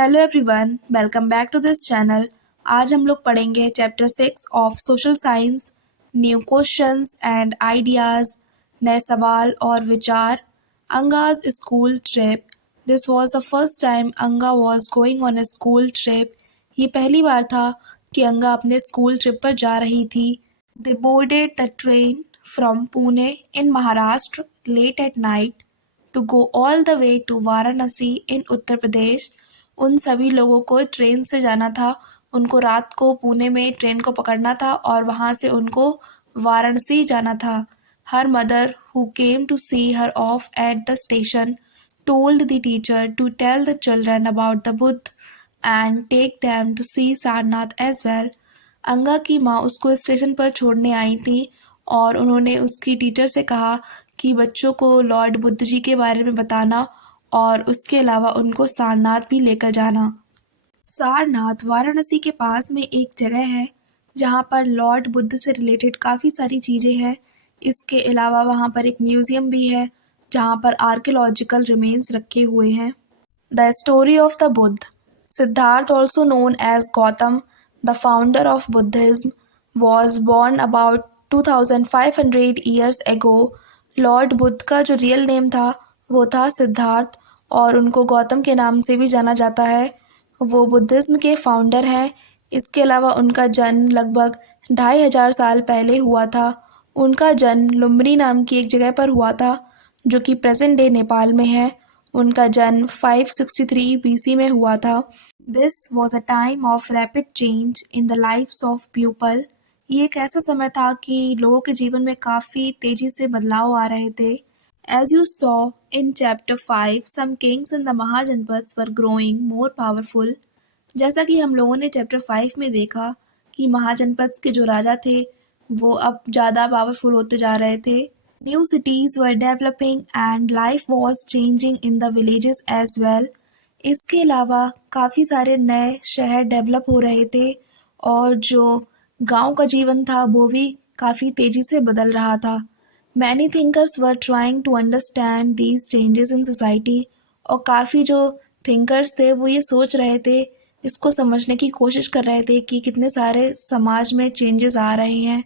Hello everyone, welcome back to this channel. आज हम लोग पढ़ेंगे chapter 6 of social science, new questions and ideas, नए सवाल और विचार। Anga's school trip. This was the first time Anga was going on a school trip. ये पहली बार था कि अंगा अपने स्कूल ट्रिप पर जा रही थी। They boarded the train from Pune in Maharashtra late at night to go all the way to Varanasi in Uttar Pradesh. उन सभी लोगों को ट्रेन से जाना था। उनको रात को पुणे में ट्रेन को पकड़ना था और वहाँ से उनको वाराणसी जाना था। Her mother who came to see her off at the station told the teacher to tell the children about the Buddha and take them to see Sarnath as well. Anga की माँ उसको स्टेशन पर छोड़ने आई थी और उन्होंने उसकी टीचर से कहा कि बच्चों को लॉर्ड बुद्ध जी के बारे में बताना और उसके अलावा उनको सारनाथ भी लेकर जाना। सारनाथ वाराणसी के पास में एक जगह है जहाँ पर लॉर्ड बुद्ध से रिलेटेड काफ़ी सारी चीज़ें हैं। इसके अलावा वहाँ पर एक म्यूज़ियम भी है जहाँ पर आर्कियोलॉजिकल रिमेन्स रखे हुए हैं। The story of the Buddha. Siddhartha, also known as Gautam, the founder of Buddhism, was born about 2500 years ago. Lord Buddha का जो रियल नेम था वो था सिद्धार्थ और उनको गौतम के नाम से भी जाना जाता है। वो बुद्धिज्म के फाउंडर हैं। इसके अलावा उनका जन्म लगभग 2500 साल पहले हुआ था। उनका जन्म लुम्बिनी नाम की एक जगह पर हुआ था जो कि प्रेजेंट डे नेपाल में है। उनका जन्म 563 BC में हुआ था। This was a time of rapid change in the lifes of people. ये एक ऐसा समय था कि लोगों के जीवन में काफ़ी तेज़ी से बदलाव आ रहे थे। As you saw in chapter 5, some kings in the Mahajanapads were growing more powerful. जैसा कि हम लोगों ने चैप्टर 5 में देखा कि महाजनपद के जो राजा थे वो अब ज़्यादा पावरफुल होते जा रहे थे। New cities were developing and life was changing in the villages as well. इसके अलावा काफ़ी सारे नए शहर डेवलप हो रहे थे और जो गांव का जीवन था वो भी काफ़ी तेज़ी से बदल रहा था। Many thinkers were trying to understand these changes in society. और काफ़ी जो thinkers थे वो ये सोच रहे थे, इसको समझने की कोशिश कर रहे थे कि कितने सारे समाज में changes आ रहे हैं।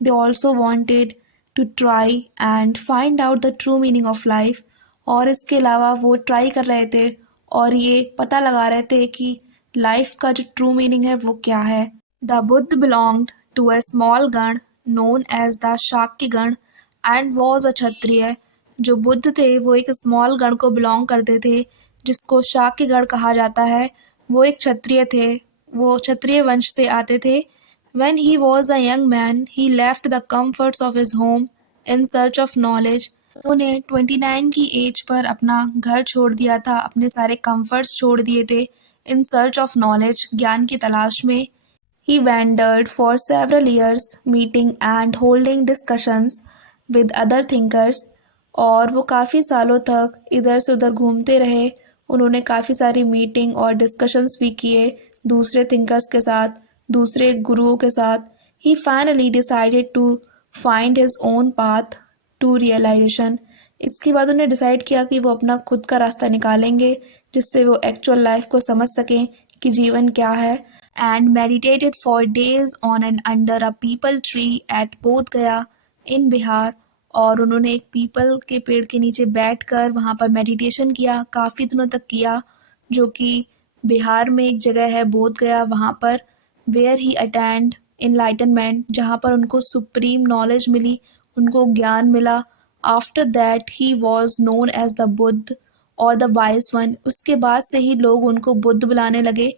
They also wanted to try and find out the true meaning of life. और इसके अलावा वो ट्राई कर रहे थे और ये पता लगा रहे थे कि लाइफ का जो ट्रू मीनिंग है वो क्या है। The Buddha belonged to a small gana known as the Shakya gana and was a क्षत्रिय। जो बुद्ध थे वो एक स्मॉल गण को बिलोंग करते थे जिसको शाक्य गण कहा जाता है। वो एक क्षत्रिय थे, वो क्षत्रिय वंश से आते थे। When he was a young man, he left the comforts of his home in search of knowledge. उन्हें 29 की एज पर अपना घर छोड़ दिया था, अपने सारे कंफर्ट्स छोड़ दिए थे। इन सर्च ऑफ नॉलेज, ज्ञान की तलाश में। He wandered for several years, meeting and holding discussions with other thinkers. और वो काफ़ी सालों तक इधर से उधर घूमते रहे। उन्होंने काफ़ी सारी मीटिंग और डिस्कशंस भी किए दूसरे थिंकर्स के साथ, दूसरे गुरुओं के साथ। He finally decided to find his own path to realization. इसके बाद उन्हें डिसाइड किया कि वो अपना खुद का रास्ता निकालेंगे जिससे वो एक्चुअल लाइफ को समझ सकें कि जीवन क्या है। And meditated for days on and under a peepal tree at बोध गया in बिहार। और उन्होंने एक पीपल के पेड़ के नीचे बैठकर वहाँ पर मेडिटेशन किया, काफ़ी दिनों तक किया, जो कि बिहार में एक जगह है बोध गया वहाँ पर। वेयर ही अटेंड इनलाइटनमेंट, जहाँ पर उनको सुप्रीम नॉलेज मिली, उनको ज्ञान मिला। After that he was known as the Buddha और द वाइज वन। उसके बाद से ही लोग उनको बुद्ध बुलाने लगे।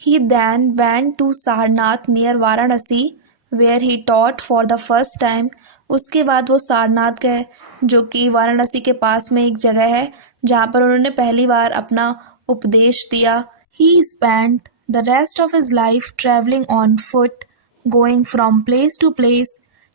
He then went to Sarnath near Varanasi where he taught for the first time. उसके बाद वो सारनाथ गए जो कि वाराणसी के पास में एक जगह है जहाँ पर उन्होंने पहली बार अपना उपदेश दिया। He spent the rest of his life traveling on foot, going from place to place,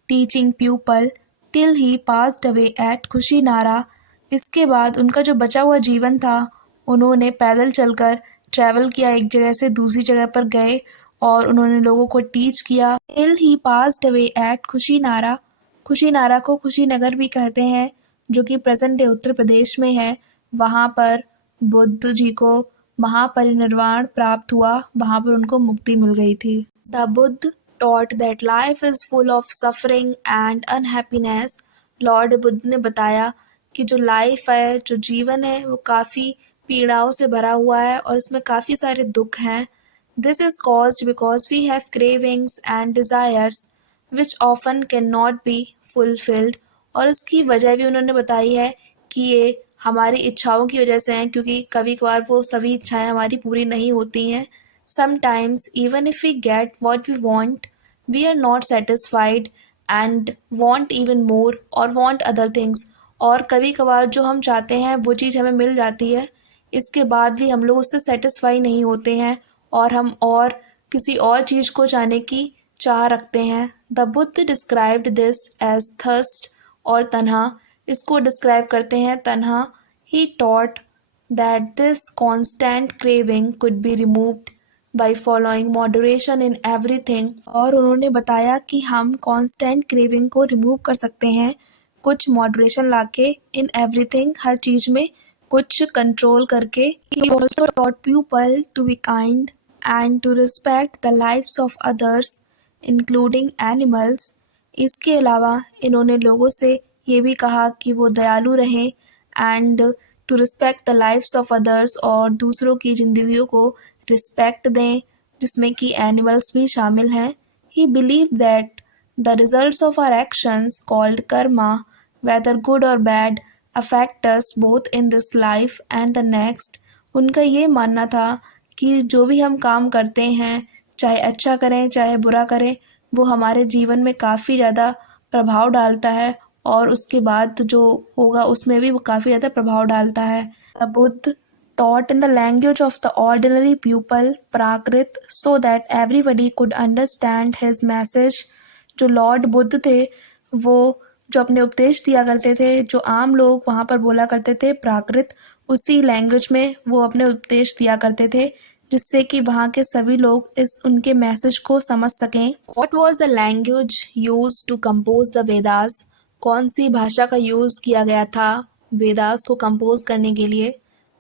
teaching pupil till he passed away at Kushinara. इसके बाद उनका जो बचा हुआ जीवन था उन्होंने पैदल चलकर ट्रैवल किया, एक जगह से दूसरी जगह पर गए और उन्होंने लोगों को टीच किया। Till he passed away at Kushinara. Kushinara को कुशीनगर भी कहते हैं जो कि प्रेजेंट डे उत्तर प्रदेश में है। वहाँ पर बुद्ध जी को महापरिनिर्वाण प्राप्त हुआ, वहाँ पर उनको मुक्ति मिल गई थी। The Buddha taught that life is full of suffering and unhappiness. Lord Buddha ने बताया कि जो लाइफ है, जो जीवन है, वो काफ़ी पीड़ाओं से भरा हुआ है और इसमें काफ़ी सारे दुख हैं। This is caused because we have cravings and desires which often cannot be fulfilled. और इसकी वजह भी उन्होंने बताई है कि ये हमारी इच्छाओं की वजह से हैं, क्योंकि कभी कभार वो सभी इच्छाएं हमारी पूरी नहीं होती हैं। Sometimes even if we get what we want, we are not satisfied and want even more or want other things. और कभी कभार जो हम चाहते हैं वो चीज़ हमें मिल जाती है, इसके बाद भी हम लोग उससे सेटिस्फाई नहीं होते हैं और हम और किसी और चीज़ को चाहने की चाह रखते हैं। The Buddha described this as thirst और तन्हा, इसको डिस्क्राइब करते हैं तन्हा। He taught that this constant craving could be removed by following moderation in everything. और उन्होंने बताया कि हम कॉन्स्टेंट क्रेविंग को रिमूव कर सकते हैं कुछ मॉडरेशन लाके, इन एवरीथिंग, हर चीज़ में कुछ कंट्रोल करके। He also taught people to be kind and to respect the lives of others, including animals. इसके अलावा इन्होंने लोगों से ये भी कहा कि वो दयालु रहें and to respect the lifes of others, और दूसरों की ज़िंदगियों को रिस्पेक्ट दें, जिसमें कि एनिमल्स भी शामिल हैं। He believed that the results of our actions called karma, whether good or bad, affect us both in this life and the next. उनका ये मानना था कि जो भी हम काम करते हैं, चाहे अच्छा करें चाहे बुरा करें, वो हमारे जीवन में काफ़ी ज़्यादा प्रभाव डालता है और उसके बाद जो होगा उसमें भी वो काफ़ी ज़्यादा प्रभाव डालता है। Buddha taught in the language of the ordinary pupil Prakrit so that everybody could understand his message. जो लॉर्ड बुद्ध थे वो जो अपने उपदेश दिया करते थे, जो आम लोग वहाँ पर बोला करते थे प्राकृत, उसी लैंग्वेज में वो अपने उपदेश दिया करते थे, जिससे कि वहाँ के सभी लोग इस उनके मैसेज को समझ सकें। What was the language used to compose the Vedas? कौन सी भाषा का यूज़ किया गया था वेदास को कंपोज करने के लिए?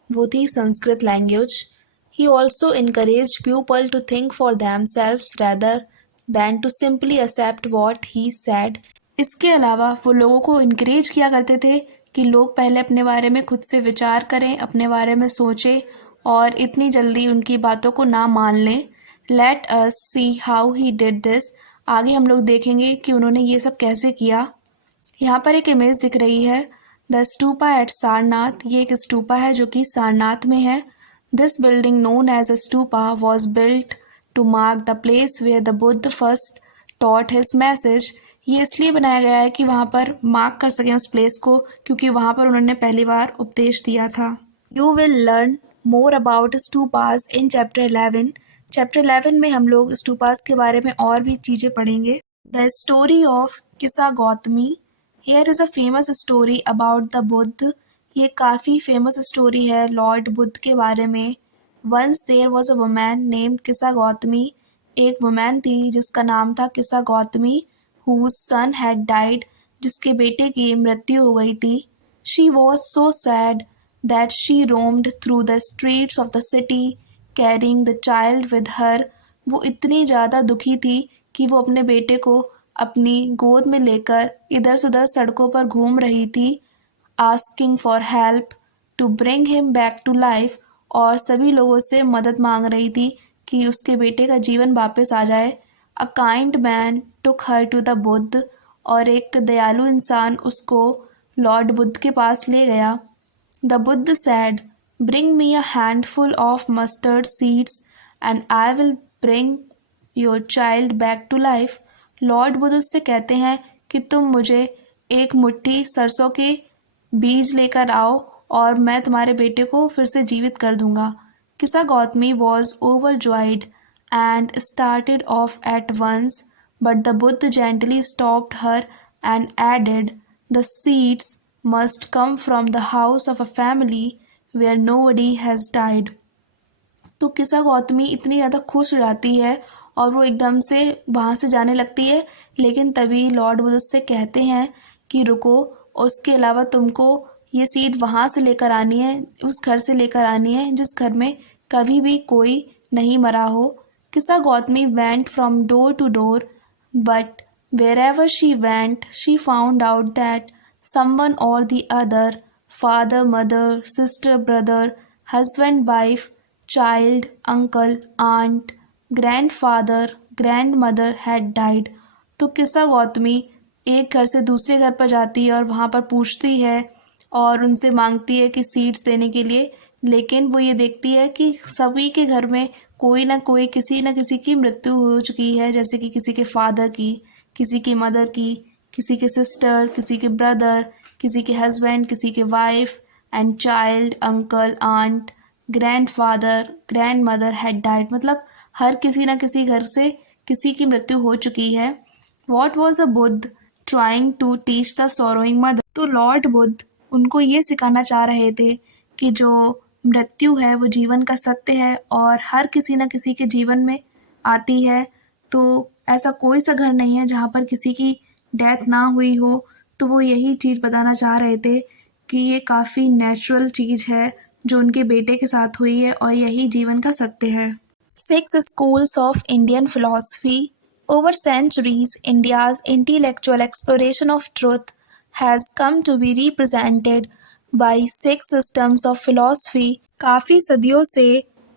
वो थी Sanskrit language. He also encourage people to think for themselves rather than to simply accept what he said. इसके अलावा वो लोगों को इनकरेज किया करते थे कि लोग पहले अपने बारे में खुद से विचार करें, अपने बारे में सोचें और इतनी जल्दी उनकी बातों को ना मान लें। Let us see how he did this. आगे हम लोग देखेंगे कि उन्होंने ये सब कैसे किया। यहाँ पर एक इमेज दिख रही है, द स्टूपा एट सारनाथ। ये एक स्टूपा है जो कि सारनाथ में है। This building known as a stupa was built to mark the place where the Buddha first taught his message. ये इसलिए बनाया गया है कि वहाँ पर मार्क कर सकें उस प्लेस को, क्योंकि वहाँ पर उन्होंने पहली बार उपदेश दिया था। You will learn more about stupas in chapter 11। Chapter 11 में हम लोग स्टूपास के बारे में और भी चीज़ें पढ़ेंगे। The story of Kisa Gautami. Here is a famous story about the Buddha. ये काफ़ी फेमस स्टोरी है लॉर्ड बुद्ध के बारे में। Once there was a woman named Kisa Gautami. एक वुमैन थी जिसका नाम था किसा Gautami, whose son had died, जिसके बेटे की मृत्यु हो गई थी। She was so sad that she roamed through the streets of the city carrying the child with her. वो इतनी ज़्यादा दुखी थी कि वो अपने बेटे को अपनी गोद में लेकर इधर से उधर सड़कों पर घूम रही थी, asking for help to bring him back to life, और सभी लोगों से मदद मांग रही थी कि उसके बेटे का जीवन वापस आ जाए। A kind man took her to the Buddha, और एक दयालु इंसान उसको लॉर्ड बुद्ध के पास ले गया। The Buddha said, bring me a handful of mustard seeds and I will bring your child back to life. Lord Buddha उससे कहते हैं कि तुम मुझे एक मुट्ठी सरसों के बीज लेकर आओ और मैं तुम्हारे बेटे को फिर से जीवित कर दूंगा। किसा Gautami was overjoyed and started off at once, but the Buddha gently stopped her and added, the seeds must come from the house of a family where nobody has died. तो किसा गौतमी इतनी ज़्यादा खुश हो जाती है और वो एकदम से वहाँ से जाने लगती है, लेकिन तभी लॉर्ड बुद्ध से कहते हैं कि रुको, उसके अलावा तुमको ये सीड वहाँ से लेकर आनी है, उस घर से लेकर आनी है जिस घर में कभी भी कोई नहीं मरा हो। किसा Gautami went from door to door, but wherever she went, she found out that someone or the other, father, mother, sister, brother, husband, wife, child, uncle, aunt, grandfather, grandmother had died. तो किसा गौतमी एक घर से दूसरे घर पर जाती है और वहाँ पर पूछती है और उनसे मांगती है कि सीड्स देने के लिए, लेकिन वो ये देखती है कि सभी के घर में कोई ना कोई किसी न किसी की मृत्यु हो चुकी है, जैसे कि किसी के फादर की, किसी की मदर की, किसी के सिस्टर, किसी के ब्रदर, किसी के हस्बैंड, किसी के wife and child, uncle, aunt, grandfather, grandmother had died. मतलब हर किसी न किसी घर से किसी की मृत्यु हो चुकी है। What was a Buddha trying to teach the sorrowing mother. तो लॉर्ड बुद्ध उनको ये सिखाना चाह रहे थे कि जो मृत्यु है वो जीवन का सत्य है और हर किसी न किसी के जीवन में आती है। तो ऐसा कोई सा घर नहीं है जहाँ पर किसी की डेथ ना हुई हो। तो वो यही चीज़ बताना चाह रहे थे कि ये काफ़ी नेचुरल चीज़ है जो उनके बेटे के साथ हुई है और यही जीवन का सत्य है। 6 schools of Indian philosophy. Over centuries, India's intellectual exploration of truth has come to be represented by 6 systems of philosophy. काफ़ी सदियों से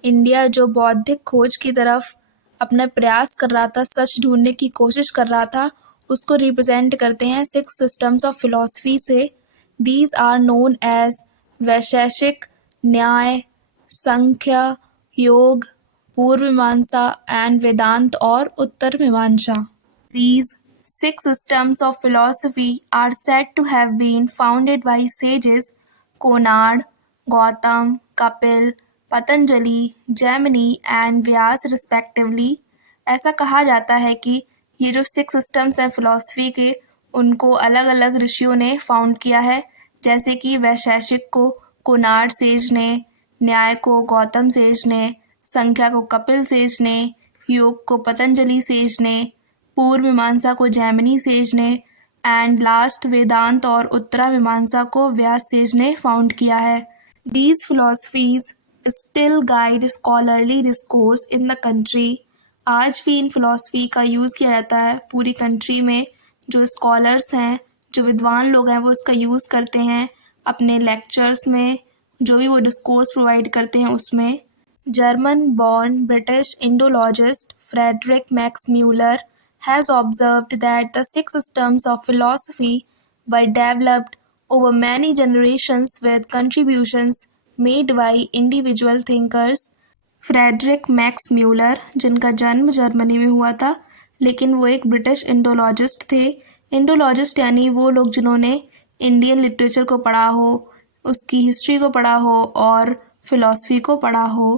इंडिया जो बौद्धिक खोज की तरफ अपना प्रयास कर रहा था, सच ढूंढने की कोशिश कर रहा था, उसको रिप्रेजेंट करते हैं 6 systems of philosophy से। These are known as वैशेषिक, न्याय, संख्या, योग, पूर्व मीमांसा एंड वेदांत और उत्तर मीमांसा। These 6 systems of philosophy are said to have been founded by sages Konad, Gautam, Kapil, Patanjali, Jaimini and Vyas respectively। ऐसा कहा जाता है कि ये जो 6 systems हैं फिलॉसफी के, उनको अलग अलग ऋषियों ने फाउंड किया है, जैसे कि वैशेषिक को कोनार्ड सेज ने, न्याय को गौतम सेज ने, संख्या को कपिल सेज ने, योग को पतंजलि सेज ने, पूर्व मीमांसा को जैमिनी सेज ने एंड लास्ट वेदांत और उत्तरा मीमांसा को व्यास सेज ने फाउंड किया है। These philosophies still guide scholarly discourse in the country। आज भी इन फिलॉसफी का यूज़ किया जाता है पूरी कंट्री में। जो स्कॉलर्स हैं, जो विद्वान लोग हैं, वो इसका यूज़ करते हैं अपने लेक्चर्स में, जो भी वो डिस्कोर्स प्रोवाइड करते हैं उसमें। German born British Indologist Friedrich Max Müller has observed that the 6 systems of philosophy were developed over many generations with contributions made by individual thinkers। Friedrich Max Muller, जिनका जन्म Germany में हुआ था, लेकिन वो एक ब्रिटिश इंडोलॉजिस्ट थे। Indologist यानी वो लोग जिन्होंने इंडियन लिटरेचर को पढ़ा हो, उसकी हिस्ट्री को पढ़ा हो और फिलॉसफी को पढ़ा हो।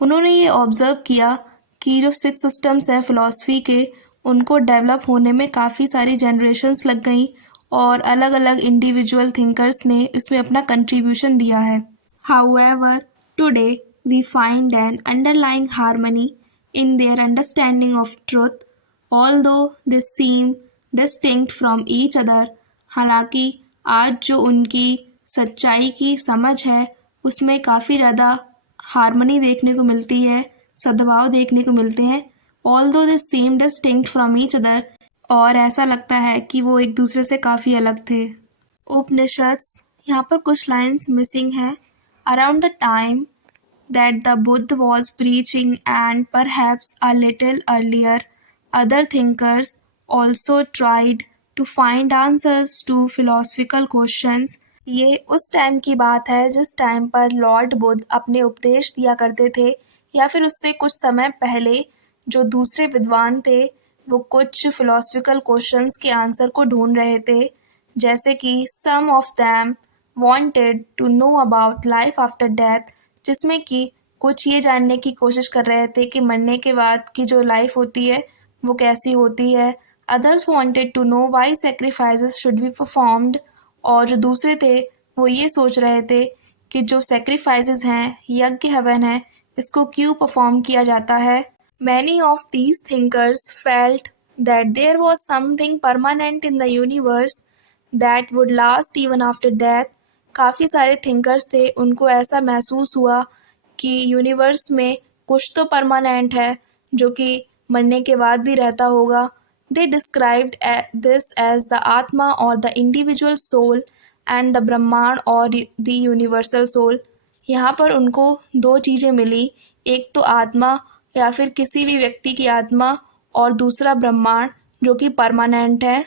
उन्होंने ये ऑब्ज़र्व किया कि जो 6 systems हैं फिलॉसफी के, उनको डेवलप होने में काफ़ी सारी जनरेशन्स लग गई और अलग अलग इंडिविजुअल थिंकर्स ने इसमें अपना कंट्रीब्यूशन दिया है। However, today we find an underlying harmony in their understanding of truth, although they seem distinct from each other। हालांकि आज जो उनकी सच्चाई की समझ है उसमें काफ़ी ज़्यादा हारमनी देखने को मिलती है, सद्भाव देखने को मिलते हैं। although they seem distinct from each other, और ऐसा लगता है कि वो एक दूसरे से काफ़ी अलग थे। उपनिषद्स, यहाँ पर कुछ लाइन्स मिसिंग हैं। Around the time that the Buddha was preaching and perhaps a little earlier, other thinkers also tried to find answers to philosophical questions। ये उस टाइम की बात है जिस टाइम पर लॉर्ड बुद्ध अपने उपदेश दिया करते थे, या फिर उससे कुछ समय पहले जो दूसरे विद्वान थे वो कुछ फिलोसफिकल क्वेश्चंस के आंसर को ढूंढ रहे थे, जैसे कि some of them wanted to know about life after death, जिसमें कि कुछ ये जानने की कोशिश कर रहे थे कि मरने के बाद की जो लाइफ होती है वो कैसी होती है। Others wanted to know why sacrifices should be performed, और जो दूसरे थे वो ये सोच रहे थे कि जो सेक्रीफाइसेस हैं, यज्ञ हवन है, इसको क्यों परफॉर्म किया जाता है। Many of these thinkers felt that there was something permanent in the universe that would last even after death। काफ़ी सारे थिंकर्स थे, उनको ऐसा महसूस हुआ कि यूनिवर्स में कुछ तो परमानेंट है जो कि मरने के बाद भी रहता होगा। They described this as the atma और the individual soul and the Brahmand और द यूनिवर्सल सोल। यहाँ पर उनको दो चीज़ें मिली, एक तो आत्मा या फिर किसी भी व्यक्ति की आत्मा और दूसरा ब्रह्मांड जो कि परमानेंट है।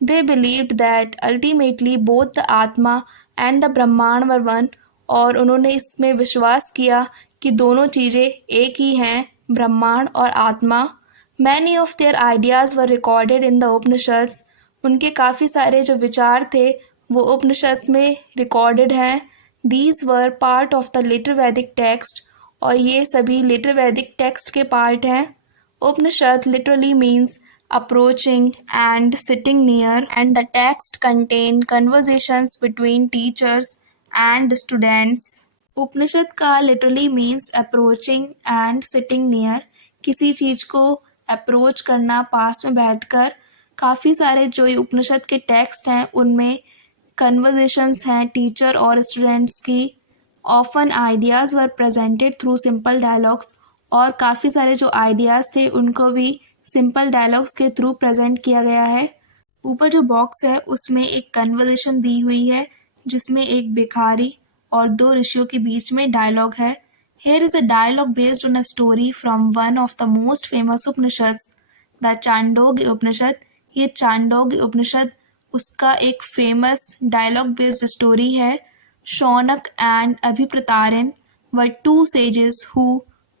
They believed that ultimately both the आत्मा एंड द ब्रह्मांड वर वन, और उन्होंने इसमें विश्वास किया कि दोनों चीज़ें एक ही हैं, ब्रह्मांड और आत्मा। Many of their ideas were recorded in the Upanishads. उनके काफ़ी सारे जो विचार थे वो उपनिषद्स में रिकॉर्डेड हैं। These were part of the litre वैदिक टेक्स्ट, और ये सभी लिटर वैदिक टेक्स्ट के पार्ट हैं। Upanishad literally means approaching and sitting near, and the text contain conversations between teachers and students. उपनिषद का literally means approaching and sitting near, किसी चीज़ को अप्रोच करना, पास में बैठकर। काफ़ी सारे जो ये उपनिषद के टेक्स्ट हैं उनमें कन्वर्जेशंस हैं टीचर और स्टूडेंट्स की। ऑफन आइडियाज़ वर प्रेजेंटेड थ्रू सिंपल डायलॉग्स, और काफ़ी सारे जो आइडियाज़ थे उनको भी सिंपल डायलॉग्स के थ्रू प्रेजेंट किया गया है। ऊपर जो बॉक्स है उसमें एक कन्वर्सेशन दी हुई है जिसमें एक भिखारी और दो ऋषियों के बीच में डायलॉग है। Here is a dialogue based on a story from one of the most famous Upanishads, the चांडोग्य उपनिषद। ये चांडोग्य उपनिषद उसका एक फेमस डायलॉग बेस्ड स्टोरी है। Shaunak and Abhipratarin were two sages who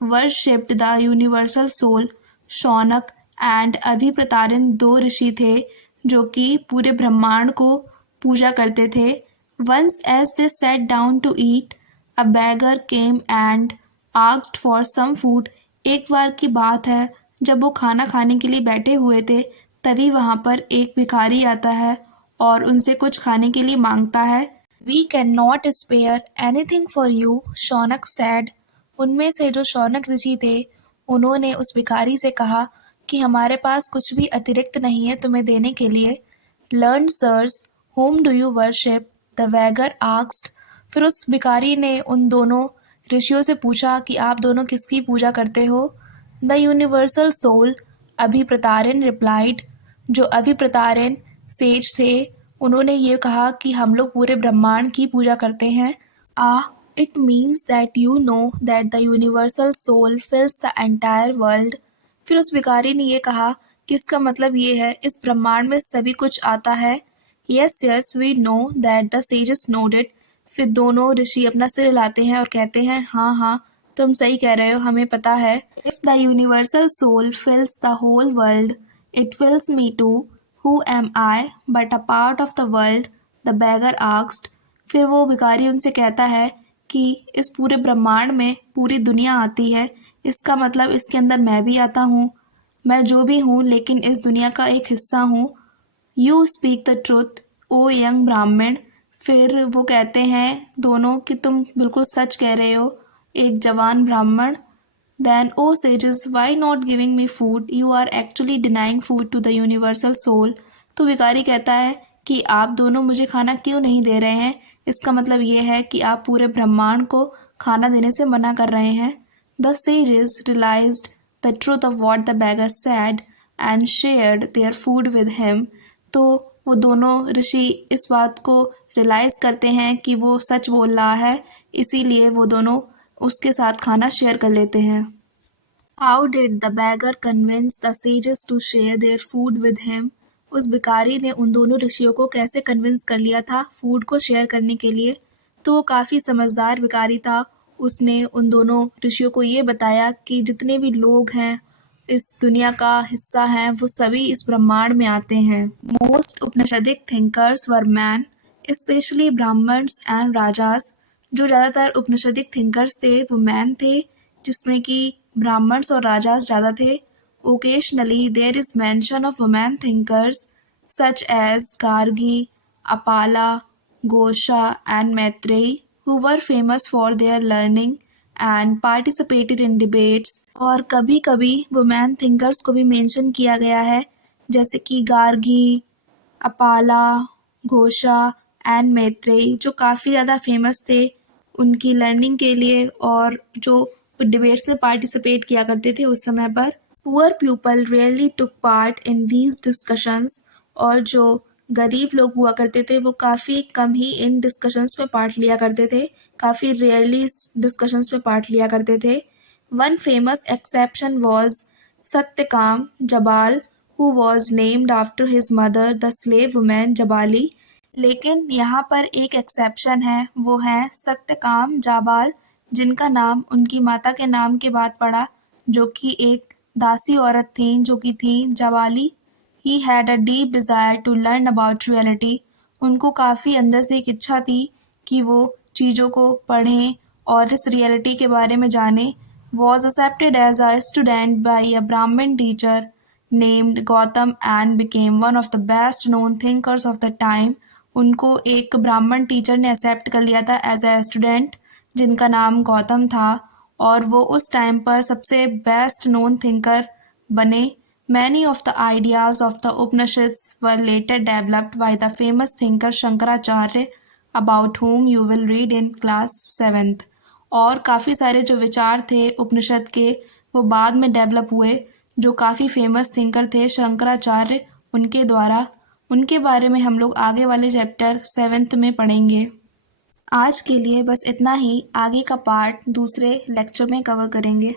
worshipped the universal soul. Shaunak and Abhipratarin दो ऋषि थे जो कि पूरे ब्रह्मांड को पूजा करते थे। Once as they sat down to eat, a beggar came and asked for some food. एक बार की बात है जब वो खाना खाने के लिए बैठे हुए थे तभी वहाँ पर एक भिखारी आता है और उनसे कुछ खाने के लिए मांगता है। We cannot spare anything for you, Shaunak said. उनमें से जो शौनक ऋषि थे उन्होंने उस भिखारी से कहा कि हमारे पास कुछ भी अतिरिक्त नहीं है तुम्हें देने के लिए। Learned sirs, whom do you worship? The beggar asked. फिर उस भिखारी ने उन दोनों ऋषियों से पूछा कि आप दोनों किसकी पूजा करते हो। The universal soul, Abhipratarin replied. जो अभिप्रतारिन सेज थे उन्होंने ये कहा कि हम लोग पूरे ब्रह्मांड की पूजा करते हैं। It means that you know that the universal soul fills the entire world. फिर उस भिखारी ने ये कहा कि इसका मतलब ये है इस ब्रह्मांड में सभी कुछ आता है। Yes yes we know that the sages knowed it. फिर दोनों ऋषि अपना सिर हिलाते हैं और कहते हैं हाँ हाँ तुम सही कह रहे हो, हमें पता है। If the universal soul fills the whole world, it fills me too. Who am I but a part of the world, the beggar asked. फिर वो भिखारी उनसे कहता है कि इस पूरे ब्रह्मांड में पूरी दुनिया आती है, इसका मतलब इसके अंदर मैं भी आता हूँ। मैं जो भी हूँ लेकिन इस दुनिया का एक हिस्सा हूँ। You speak the truth O young Brahmin. फिर वो कहते हैं दोनों कि तुम बिल्कुल सच कह रहे हो, एक जवान ब्राह्मण। Then O sages why not giving me food, you are actually denying food to the universal soul. तो भिखारी कहता है कि आप दोनों मुझे खाना क्यों नहीं दे रहे हैं, इसका मतलब ये है कि आप पूरे ब्रह्मांड को खाना देने से मना कर रहे हैं। The sages realised the truth of what the beggar said and shared their food with him. तो वो दोनों ऋषि इस बात को रियलाइज़ करते हैं कि वो सच बोल रहा है, इसीलिए वो दोनों उसके साथ खाना शेयर कर लेते हैं। How did the beggar convince the sages to share their food with him. उस भिखारी ने उन दोनों ऋषियों को कैसे कन्विंस कर लिया था फूड को शेयर करने के लिए। तो वो काफ़ी समझदार भिखारी था। उसने उन दोनों ऋषियों को ये बताया कि जितने भी लोग हैं इस दुनिया का हिस्सा हैं वो सभी इस ब्रह्मांड में आते हैं। Most Upanishadic thinkers were man, specially Brahmins and rajas. जो ज़्यादातर उपनिषदिक थिंकर्स थे वो मैन थे, जिसमें कि ब्राह्मण्स और राजास ज़्यादा थे। Occasionally there is mention of women thinkers such as Gargi, Apala, Ghosha and Maitreyi, who were famous for their learning and participated in debates। और कभी कभी वुमेन थिंकर्स को भी मेंशन किया गया है, जैसे कि गार्गी, अपाला, घोषा एंड मैत्रेयी, जो काफ़ी ज़्यादा फेमस थे उनकी लर्निंग के लिए और जो डिबेट्स में पार्टिसिपेट किया करते थे उस समय पर। Poor people rarely took part in these discussions, और जो गरीब लोग हुआ करते थे वो काफ़ी कम ही इन डिस्कशंस में पार्ट लिया करते थे, काफ़ी रेयरली डिस्कशंस में पार्ट लिया करते थे। One famous exception was Satyakam Jabal, who was named after his mother the slave women Jabali. लेकिन यहाँ पर एक एक्सेप्शन है, वो है सत्यकाम जाबाल, जिनका नाम उनकी माता के नाम के बाद पड़ा, जो कि एक दासी औरत थी जो कि थी Jabali. He had a deep desire to learn about reality. उनको काफ़ी अंदर से एक इच्छा थी कि वो चीज़ों को पढ़ें और इस रियलिटी के बारे में जानें। Was accepted as a student by a Brahmin teacher named Gautam and became one of the best known thinkers of the time. उनको एक ब्राह्मण टीचर ने एक्सेप्ट कर लिया था एज ए स्टूडेंट, जिनका नाम गौतम था, और वो उस टाइम पर सबसे बेस्ट नोन थिंकर बने। Many of the ideas of the Upanishads were later developed by the famous thinker Shankaracharya, about whom you will read in class 7th। और काफ़ी सारे जो विचार थे उपनिषद के वो बाद में डेवलप हुए, जो काफ़ी फेमस थिंकर थे शंकराचार्य, उनके द्वारा। उनके बारे में हम लोग आगे वाले चैप्टर 7th में पढ़ेंगे। आज के लिए बस इतना ही, आगे का पार्ट दूसरे लेक्चर में कवर करेंगे।